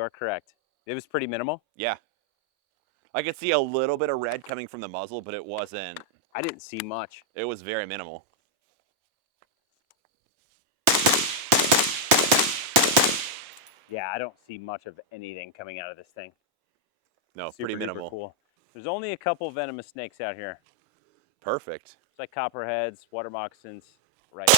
You are correct. It was pretty minimal. Yeah. I could see a little bit of red coming from the muzzle, but it wasn't. I didn't see much. It was very minimal. Yeah, I don't see much of anything coming out of this thing. No, Super pretty duper minimal. cool. There's only a couple venomous snakes out here. Perfect. It's like copperheads, water moccasins, right.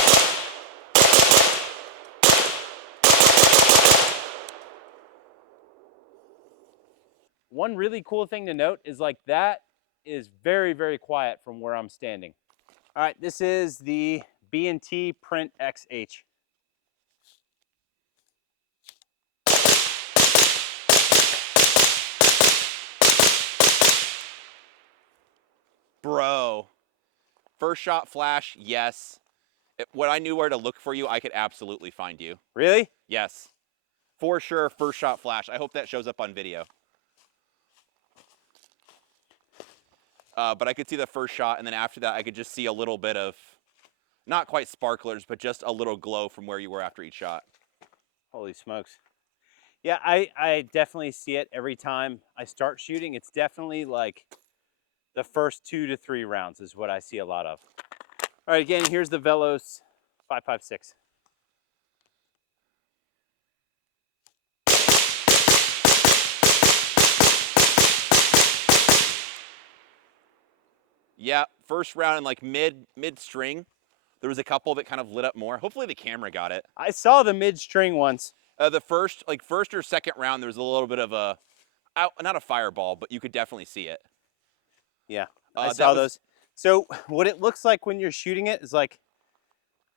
One really cool thing to note is like that is very, very quiet from where I'm standing. All right, this is the B&T Print XH. Bro. First shot flash, yes. When I knew where to look for you, I could absolutely find you. Really? Yes. For sure, first shot flash. I hope that shows up on video. But I could see the first shot, and then after that, I could just see a little bit of, not quite sparklers, but just a little glow from where you were after each shot. Holy smokes. Yeah, I definitely see it every time I start shooting. It's definitely like the first 2 to 3 rounds is what I see a lot of. All right, again, here's the Velos 5.56. Yeah, first round in like mid string, there was a couple that kind of lit up more. Hopefully the camera got it. I saw the mid-string once. The first or second round, there was a little bit of a, not a fireball, but you could definitely see it. Yeah, I saw was, those. So what it looks like when you're shooting it is like,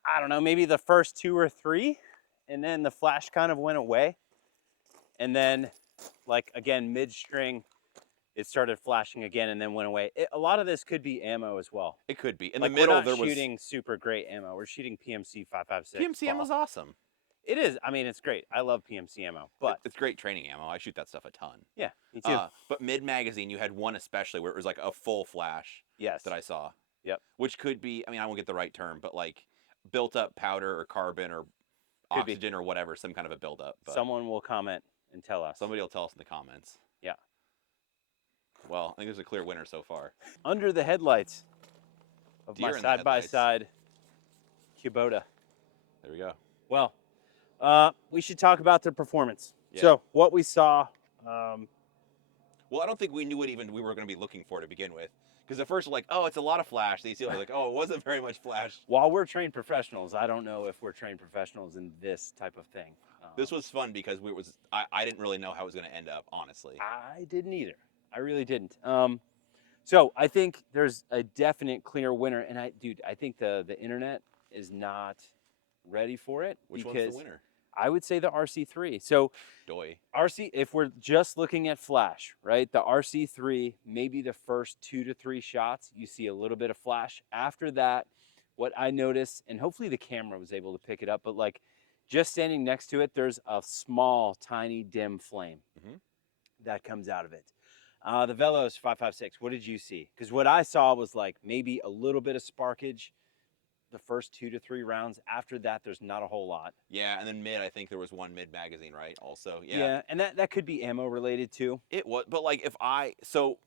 I don't know, maybe the first 2 or 3, and then the flash kind of went away. And then, like, again, mid-string, it started flashing again and then went away. A lot of this could be ammo as well. It could be. In like the middle, we're not shooting super great ammo. We're shooting PMC 5.56. PMC ammo's awesome. It is. I mean, it's great. I love PMC ammo, but it's great training ammo. I shoot that stuff a ton. Yeah, me too. But mid magazine, you had one especially where it was like a full flash. Yes. That I saw. Yep. Which could be, I mean, I won't get the right term, but like built up powder or carbon or oxygen or whatever, some kind of a buildup. Someone will comment and tell us. Somebody will tell us in the comments. Yeah. Well, I think there's a clear winner so far. Under the headlights of my side-by-side Kubota. There we go. Well, we should talk about the performance. Yeah. So what we saw. Well, I don't think we knew what even we were going to be looking for to begin with. Because at first we're like, oh, it's a lot of flash. They see like, oh, it wasn't very much flash. While we're trained professionals, I don't know if we're trained professionals in this type of thing. This was fun because I didn't really know how it was going to end up, honestly. I didn't either. I really didn't. So I think there's a definite clear winner. And I think the internet is not ready for it. Which one's the winner? I would say the RC3. So if we're just looking at flash, right? The RC3, maybe the first 2 to 3 shots, you see a little bit of flash. After that, what I noticed, and hopefully the camera was able to pick it up, but like just standing next to it, there's a small, tiny, dim flame that comes out of it. The Velos 5.56, what did you see? Because what I saw was like maybe a little bit of sparkage the first 2 to 3 rounds. After that, there's not a whole lot. Yeah, and then mid, I think there was one mid magazine, right? Also, yeah. Yeah, and that could be ammo related too. It was, but like so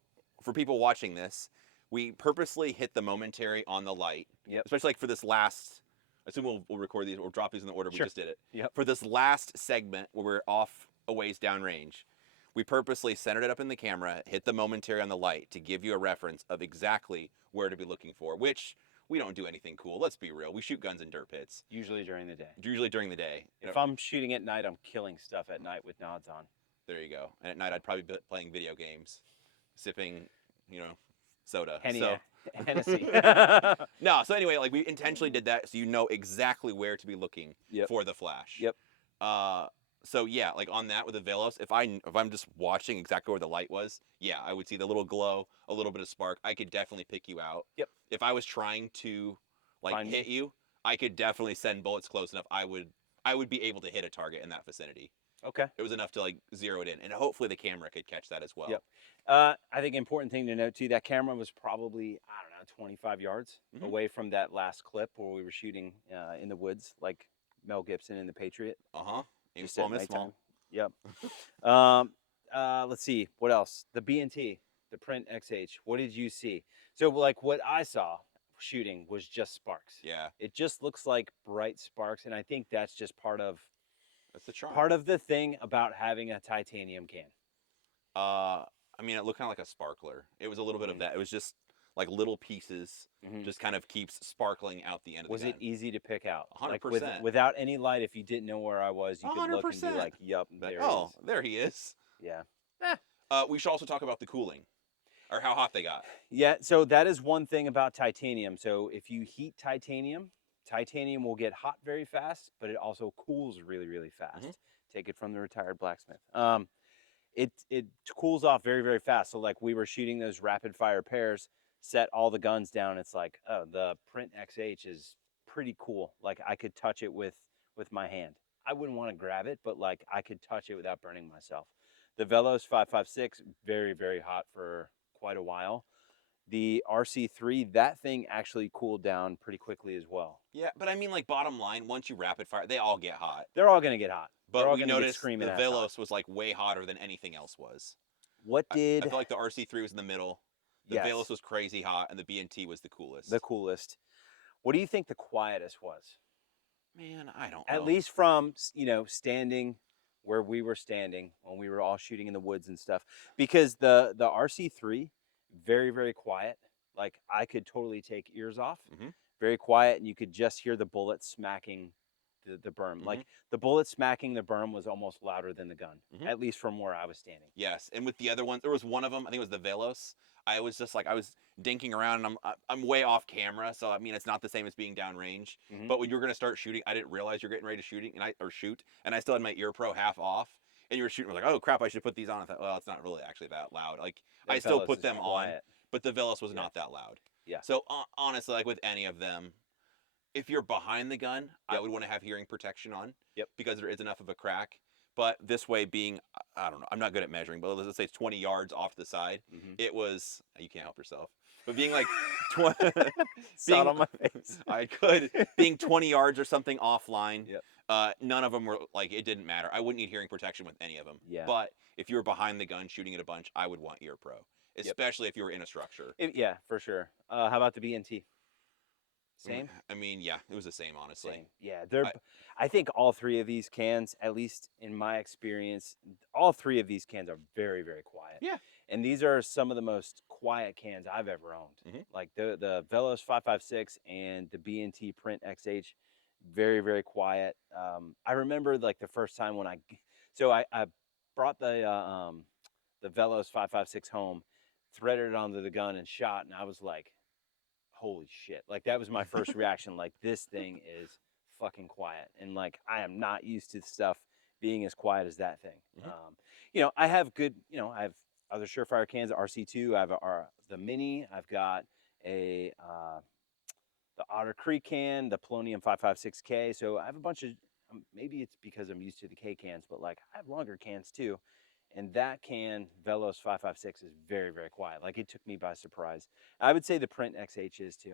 for people watching this, we purposely hit the momentary on the light. Yep. Especially like for this last, I assume we'll record these, we'll drop these in the order we just did it. Yep. For this last segment where we're off a ways downrange, we purposely centered it up in the camera, hit the momentary on the light to give you a reference of exactly where to be looking for, which we don't do anything cool. Let's be real. We shoot guns in dirt pits. Usually during the day. Usually during the day. If I'm shooting at night, I'm killing stuff at night with nods on. There you go. And at night, I'd probably be playing video games, sipping, soda. Hennessy. No, so anyway, like we intentionally did that so you know exactly where to be looking for the flash. Yep. So yeah, like on that with the Velos, if I'm just watching exactly where the light was, yeah, I would see the little glow, a little bit of spark. I could definitely pick you out. Yep. If I was trying to hit you, I could definitely send bullets close enough. I would be able to hit a target in that vicinity. Okay. It was enough to like zero it in, and hopefully the camera could catch that as well. Yep. I think important thing to note too, that camera was probably, 25 yards away from that last clip where we were shooting in the woods, like Mel Gibson in The Patriot. Uh-huh. Just at nighttime. Yep. Let's see what else. The B&T, the Print XH. What did you see? So like what I saw shooting was just sparks. Yeah, It just looks like bright sparks, and I think that's just that's the charm. part of the thing about having a titanium can. I mean, it looked kind of like a sparkler. It was a little bit of Mm-hmm. that. It was just like little pieces, Mm-hmm. just kind of keeps sparkling out the end of Was the it gun. easy to pick out? Like 100%. without any light, if you didn't know where I was, you A could hundred look and be percent. like, "Yup, Like, there he oh, is." there he is. Yeah. We should also talk about the cooling, or how hot they got. Yeah, so that is one thing about titanium. So if you heat titanium, titanium will get hot very fast, but it also cools really, really fast. Mm-hmm. Take it from the retired blacksmith. It cools off very, very fast. So like we were shooting those rapid fire pairs, set all the guns down. It's like, oh, the Print XH is pretty cool. Like I could touch it with my hand. I wouldn't want to grab it, but like I could touch it without burning myself. The Velos 556, very, very hot for quite a while. The RC3, that thing actually cooled down pretty quickly as well. Yeah, but I mean, like, bottom line, once you rapid fire, they all get hot. They're all going to get hot. They're But all we going to get noticed the screaming ass hot. Velos was like way hotter than anything else was. What I did feel like the RC3 was in the middle. The Yes, Velos was crazy hot, and the B&T was the coolest. the coolest? What do you think the quietest was? Man, I don't At know. least from, standing where we were standing when we were all shooting in the woods and stuff, because the RC3, very, very quiet. Like I could totally take ears off. Mm-hmm. Very quiet, and you could just hear the bullet smacking the berm. Mm-hmm. Like the bullet smacking the berm was almost louder than the gun, Mm-hmm. at least from where I was standing. Yes, and with the other ones, there was one of them. I think it was the Velos. I was just like, I was dinking around, and I'm way off camera, so I mean, it's not the same as being downrange. Mm-hmm. But when you were gonna start shooting, I didn't realize you're getting ready to shoot, and I still had my ear pro half off, and you were shooting. I was like, oh crap, I should put these on. I thought, well, it's not really actually that loud. Like The I still Velos put is them quiet. on, but the Velos was Yeah. not that loud. Yeah. So honestly, like with any of them, if you're behind the gun, I Yep. would want to have hearing protection on. Yep. Because there is enough of a crack. But this way, being, I don't know, I'm not good at measuring, but let's say it's 20 yards off to the side. Mm-hmm. It was, you can't help yourself, but being like, 20, Saw it on my face. I could, being 20 yards or something offline. Yep. None of them were like, it didn't matter. I wouldn't need hearing protection with any of them. Yeah. But if you were behind the gun shooting it a bunch, I would want ear pro, especially if you were in a structure. Yeah, for sure. How about the B&T? Same. I mean, yeah, it was the same, honestly. Same. Yeah, I think all three of these cans, at least in my experience, all three of these cans are very, very quiet. Yeah. And these are some of the most quiet cans I've ever owned. Mm-hmm. Like the Velos 556 and the B&T Print XH, very, very quiet. I remember like the first time when I brought the Velos 556 home, threaded it onto the gun and shot, and I was like, holy shit. Like that was my first reaction. Like this thing is fucking quiet. And like I am not used to stuff being as quiet as that thing. Mm-hmm. I have I have other Surefire cans, RC2, I have the Mini, I've got the Otter Creek can, the Polonium 556K. So I have a bunch of, maybe it's because I'm used to the K cans, but like I have longer cans too. And that can, Velos 556, is very, very quiet. Like it took me by surprise. I would say the Print XH is too.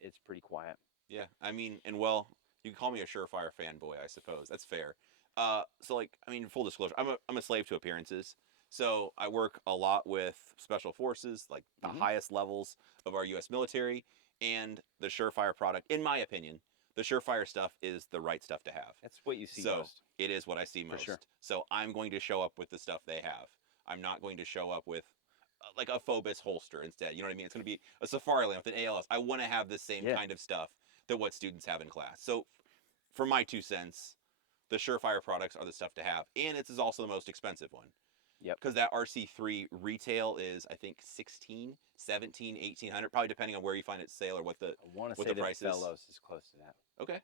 It's pretty quiet. Yeah, I mean, and well, you can call me a Surefire fanboy, I suppose. That's fair. So like, I mean, full disclosure, I'm a slave to appearances. So I work a lot with special forces, like the highest levels of our U.S. military, and the Surefire product. In my opinion, the Surefire stuff is the right stuff to have. That's what you see so most. it is what I see most. sure. So I'm going to show up with the stuff they have. I'm not going to show up with like a Phobos holster instead. You know what I mean? It's going to be a Safari Land with an ALS. I want to have the same kind of stuff that what students have in class. So for my 2 cents, the Surefire products are the stuff to have. And it's also the most expensive one. Yep. Because that RC3 retail is, I think, 16, 17, 1800, probably depending on where you find it sale or what the I want to what say the price is. Velos is close to that. Okay.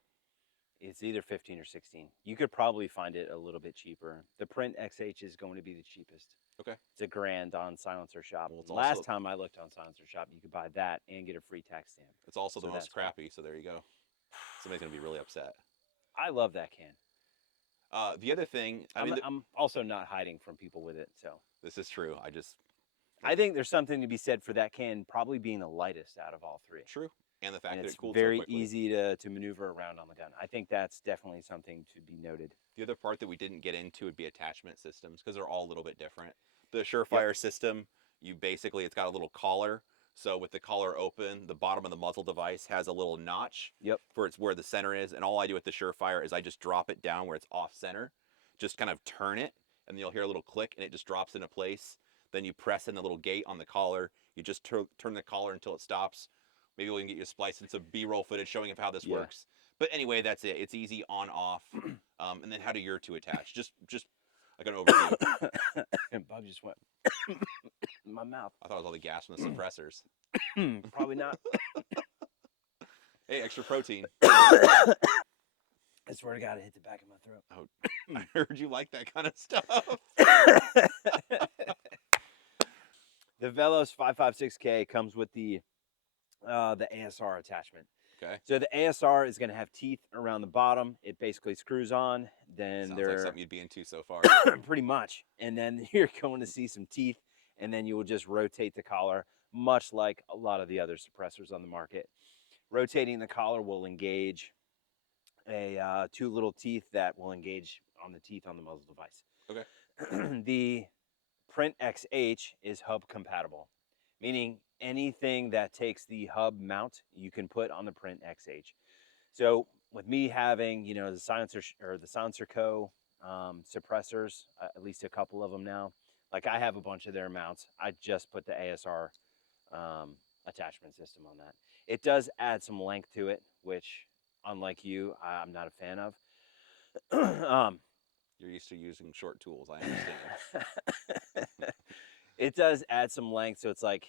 It's either 15 or 16. You could probably find it a little bit cheaper. The Print XH is going to be the cheapest. Okay. It's $1,000 on Silencer Shop. Well, Last time I looked on Silencer Shop, you could buy that and get a free tax stamp. It's also So the that's most crappy, so there you go. Somebody's going to be really upset. I love that can. The other thing, I'm also not hiding from people with it, so. this is true. I think there's something to be said for that can probably being the lightest out of all three. True. And the fact and that it's it cooled so very quickly. easy to maneuver around on the gun. I think that's definitely something to be noted. The other part that we didn't get into would be attachment systems because they're all a little bit different. The Yep. Surefire system, it's got a little collar. So with the collar open, the bottom of the muzzle device has a little notch Yep. for it's where the center is. And all I do with the Surefire is I just drop it down where it's off center, just kind of turn it, and you'll hear a little click, and it just drops into place. Then you press in the little gate on the collar. You just turn the collar until it stops. Maybe we can get you spliced in some B-roll footage showing how this Yeah. works. But anyway, that's it. It's easy on off. And then how do your two attach? Just like an overview. And Bug just went in my mouth. I thought it was all the gas from the suppressors. Probably not. Hey, extra protein. I swear to God, it hit the back of my throat. Oh, I heard you like that kind of stuff. The Velos 556K comes with the ASR attachment. Okay. So the ASR is going to have teeth around the bottom. It basically screws on. Then Sounds they're like something you'd be into so far. pretty much. And then you're going to see some teeth, and then you will just rotate the collar, much like a lot of the other suppressors on the market. Rotating the collar will engage two little teeth that will engage on the teeth on the muzzle device. Okay. The Print XH is hub compatible, meaning anything that takes the hub mount you can put on the Print XH. So with me having, the silencer or the Silencer Co. Suppressors, at least a couple of them now, like I have a bunch of their mounts. I just put the ASR attachment system on that. It does add some length to it, which, unlike you, I'm not a fan of. You're used to using short tools, I understand. It does add some length, so it's like,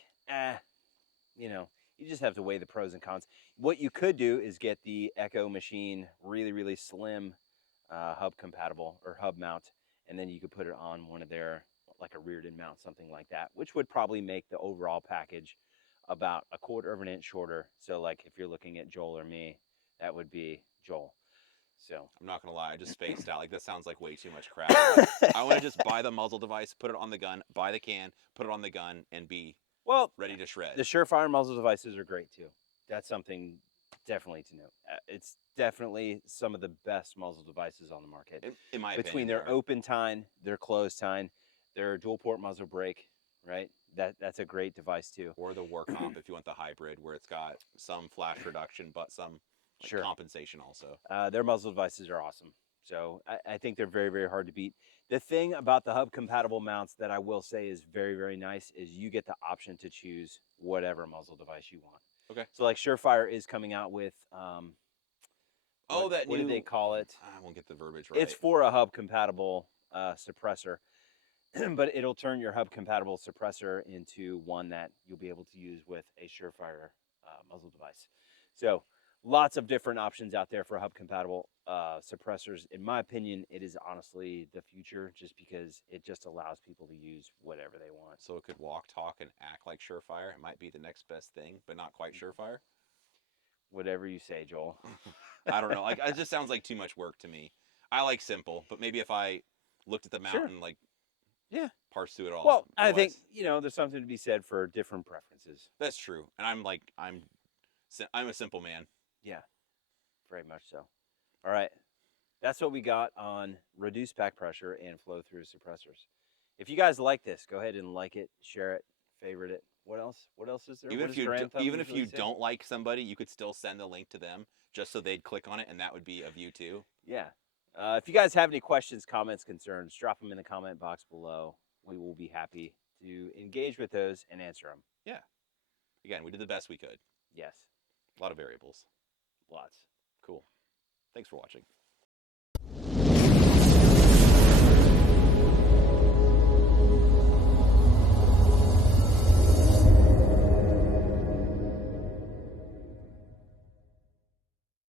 you just have to weigh the pros and cons. What you could do is get the Echo Machine really, really slim hub compatible or hub mount, and then you could put it on one of their, like a Reardon mount, something like that, which would probably make the overall package about 1/4 of an inch shorter. So like if you're looking at Joel or me, that would be Joel. So I'm not gonna lie, I just spaced out. Like this sounds like way too much crap. I want to just buy the muzzle device, put it on the gun, buy the can, put it on the gun, and be ready to shred. The Surefire muzzle devices are great too. That's something definitely to note. It's definitely some of the best muzzle devices on the market. In my Between opinion, their open tine, their closed tine, their dual port muzzle brake, right? That's a great device too. Or the war comp if you want the hybrid where it's got some flash reduction but some compensation also. Their muzzle devices are awesome. So I think they're very, very hard to beat. The thing about the hub compatible mounts that I will say is very, very nice is you get the option to choose whatever muzzle device you want. Okay. So like Surefire is coming out with what do they call it? I won't get the verbiage right. It's for a hub compatible suppressor, but it'll turn your hub compatible suppressor into one that you'll be able to use with a Surefire muzzle device. So lots of different options out there for hub compatible suppressors. In my opinion, it is honestly the future just because it just allows people to use whatever they want. So it could walk, talk, and act like Surefire. It might be the next best thing, but not quite Surefire. Whatever you say, Joel. I don't know. Like it just sounds like too much work to me. I like simple, but maybe if I looked at the mount and parse through it all. Well, I think there's something to be said for different preferences. That's true, and I'm a simple man. Yeah, very much so. All right, that's what we got on reduced pack pressure and flow through suppressors. If you guys like this, go ahead and like it, share it, favorite it. What else? What else is there? Even if you don't like somebody, you could still send the link to them just so they'd click on it, and that would be a view too. Yeah. If you guys have any questions, comments, concerns, drop them in the comment box below. We will be happy to engage with those and answer them. Yeah. Again, we did the best we could. Yes. A lot of variables. Lots. Cool. Thanks for watching.